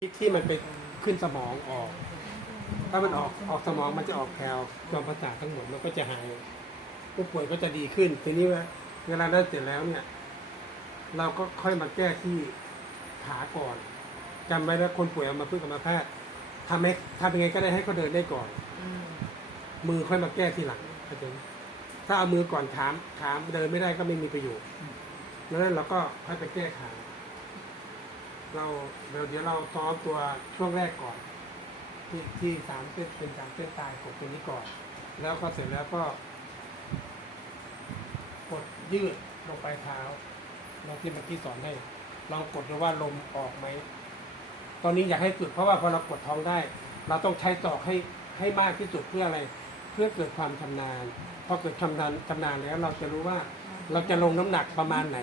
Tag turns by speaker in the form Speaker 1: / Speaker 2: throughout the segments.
Speaker 1: ที่ที่มันไปขึ้นสมองออก ถ้ามันออกออกสมองมันจะออกแคลจอมประสาททั้งหมดมันก็จะหายผู้ป่วยก็จะดีขึ้น ทีนี้ว่าเวลาได้เสร็จแล้วเนี่ย เราก็ค่อยมาแก้ที่ขาก่อนจำไว้นะคนป่วยเอามาพึ่งกรรมาแพทย์ทำให้ทำยังไงก็ได้ให้เขาเดินได้ก่อน มือค่อยมาแก้ทีหลังเข้าใจถ้าเอามือก่อนขามขามเดินไม่ได้ก็ไม่มีประโยชน์ดังนั้นเราก็ค่อยไปแก้ขา เราเดี๋ยวเดี๋ยวเราซ้อมตัวช่วงแรกก่อน ที่ที่สามเส้นเป็นสามเส้นตายกดตัวนี้ก่อน แล้วก็เสร็จแล้วก็กดยืดลงไปเท้าเราที่เมื่อกี้สอนให้ลองกดดูว่าลมออกไหม ตอนนี้อยากให้สุดเพราะว่าพอเรากดท้องได้ เราต้องใช้ตอกให้ให้มากที่สุดเพื่ออะไร เพื่อเกิดความชำนาญพอเกิดชำนาญชำนาญแล้วเราจะรู้ว่าเราจะลงน้ำหนักประมาณไหน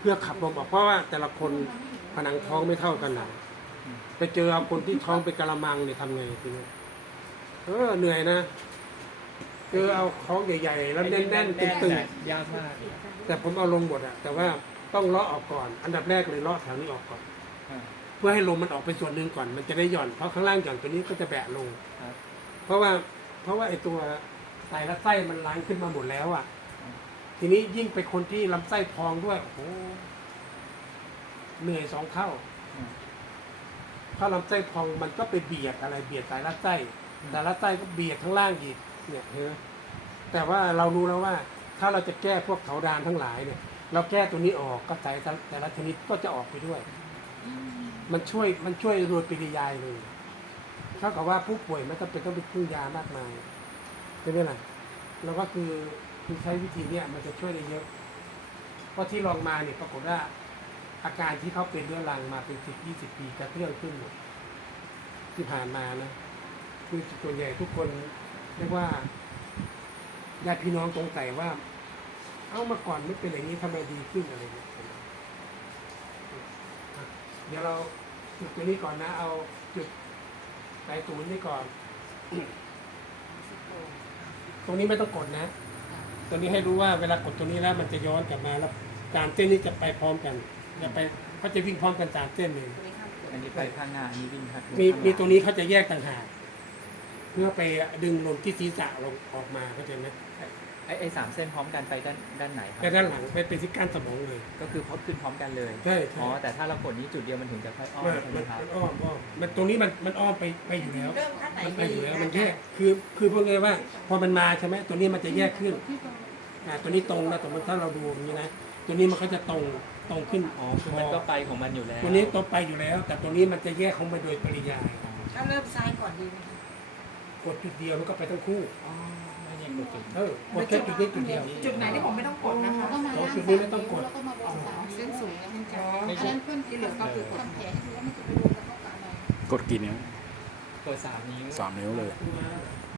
Speaker 1: เพื่อขับลมออกเพราะว่าแต่ละคน ผนังท้องไม่เท่ากันนะไปเจอเอาคนที่ท้องเป็นกะละมังเนี่ยทำไงทีนี้เออเหนื่อยนะเจอเอาท้องใหญ่ๆแล้วแน่นๆตึงๆ
Speaker 2: ยากมาก
Speaker 1: แต่ผมเอาลงหมดอะแต่ว่าต้องเลาะออกก่อน อันดับแรกเลยเลาะแถวนี้ออกก่อน
Speaker 2: อ่า
Speaker 1: เพื่อให้ลมมันออกไปส่วนหนึ่งก่อน มันจะได้หย่อนเพราะข้างล่างหย่อนตัวนี้ก็จะแบะลง
Speaker 2: ครับ
Speaker 1: เพราะว่าเพราะว่าไอ้ตัวไตและไส้มันล้างขึ้นมาหมดแล้วอะทีนี้ยิ่งไปคนที่ลำไส้พองด้วยโอ้โห เหนื่อยสองเท่า
Speaker 2: อืม
Speaker 1: ถ้าลำไส้พองมันก็ไปเบียดอะไรเบียดสายรัดไส้
Speaker 2: อืม
Speaker 1: แต่รัดไส้ก็เบียดข้างล่างอีกเนี่ยเห็นไหมแต่ว่าเรารู้แล้วว่า ถ้าเราจะแก้พวกเถาดานทั้งหลายเนี่ย เราแก้ตัวนี้ออกก็สายแต่ละชนิดก็จะออกไปด้วย มันช่วยมันช่วยโดยปริยายเลยเท่ากับว่าผู้ป่วยไม่จำเป็นต้องไปพึ่งยามากมายใช่ไหมล่ะแล้วก็คือคือใช้วิธีเนี้ยมันจะช่วยได้เยอะเพราะที่ลองมาเนี่ยปรากฏว่า อาการที่เขาเป็นเรื้อรังมาเป็นสิบยี่สิบปีกระเตื้องขึ้นหมดที่ผ่านมานะคือส่วนใหญ่ทุกคนเรียกว่าญาติพี่น้องสงสัยว่า เอ้ามาก่อนไม่เป็นอย่างนี้ทำไมดีขึ้นอะไรเนี่ยเดี๋ยวเราจุดตัวนี้ก่อนนะ เอาจุดสายตูนนี่ก่อน ตรงนี้ไม่ต้องกดนะ ตัวนี้ให้รู้ว่าเวลากดตัวนี้แล้วมันจะย้อนกลับมาแล้วการเส้นนี้จะไปพร้อมกัน จะไปเขาจะวิ่งพร้อมกันสามเส้นเลย
Speaker 2: อันนี้ไปข้างหน้าอันนี้วิ่งครับ
Speaker 1: มีมีตัวนี้เขาจะแยกต่างหากเพื่อไปดึงลมที่ศีรษะลงออกมาเข้าใจไหม
Speaker 2: ไอ้ไอ้สามเส้นพร้อมกันไปด้านด้านไหนครับ
Speaker 1: แต่ด้านหลังไปเป็นที่ก้านสมองเลย
Speaker 2: ก็คือพบขึ้นพร้อมกันเลย
Speaker 1: ใช่ใช่
Speaker 2: อ๋อแต่ถ้าเรากดนี้จุดเดียวมันถึงจะค่อยอ้อม
Speaker 1: มัน
Speaker 2: ใช่ไหม
Speaker 1: มัน
Speaker 2: ครับ
Speaker 1: มันอ้อมอ้อมมันตรงนี้มันมันอ้อมไปไปอยู่แล้ว
Speaker 3: เริ่มขั้นไหน
Speaker 1: มันไป
Speaker 3: ดี
Speaker 1: อยู่แล้ว
Speaker 3: นะ
Speaker 1: มันแยกคือคือพูดง่ายๆว่า พอมันมาใช่ไหมตัวนี้มันจะแยกขึ้นอ่าตัวนี้ตรงนะสมมติถ้าเราดูอย่างนี้นะ ตัวนี้มันก็จะตรงตรงขึ้น
Speaker 2: อ๋อคือมันก็ไปของมันอยู่แล้ว
Speaker 1: ตัวนี้ตรงไปอยู่แล้ว แต่ตัวนี้มันจะแยกของมันโดยปริยาย
Speaker 3: ถ้าเริ่มซ้ายก่อนดีไหมคะ
Speaker 1: กดจุดเดียวมันก็ไปทั้งคู่
Speaker 3: อ๋อ
Speaker 2: ไม่ยังกดจุด
Speaker 1: เออกดแค่จุดนี้จุดเดียว
Speaker 3: จุดไหนที่ผมไม่ต้องกดนะคะ
Speaker 4: แล้วก็มา
Speaker 1: อ๋อ
Speaker 4: ย่าง
Speaker 1: จุดนี้ไม่ต้องกด
Speaker 4: แล้วก็มาบอกสาม
Speaker 3: เส้นสูงนะท่าน
Speaker 4: อ๋
Speaker 3: จ๋า
Speaker 4: ออันนั้นเพื่อน
Speaker 3: ที่เหลือก็คือกด
Speaker 4: ทำแผลให้ดูว่ามันจะไปโดนกระทบกับอะไร
Speaker 5: กดกี่นิ้ว
Speaker 2: กดสามนิ้ว
Speaker 5: สามนิ้วเลย
Speaker 1: มา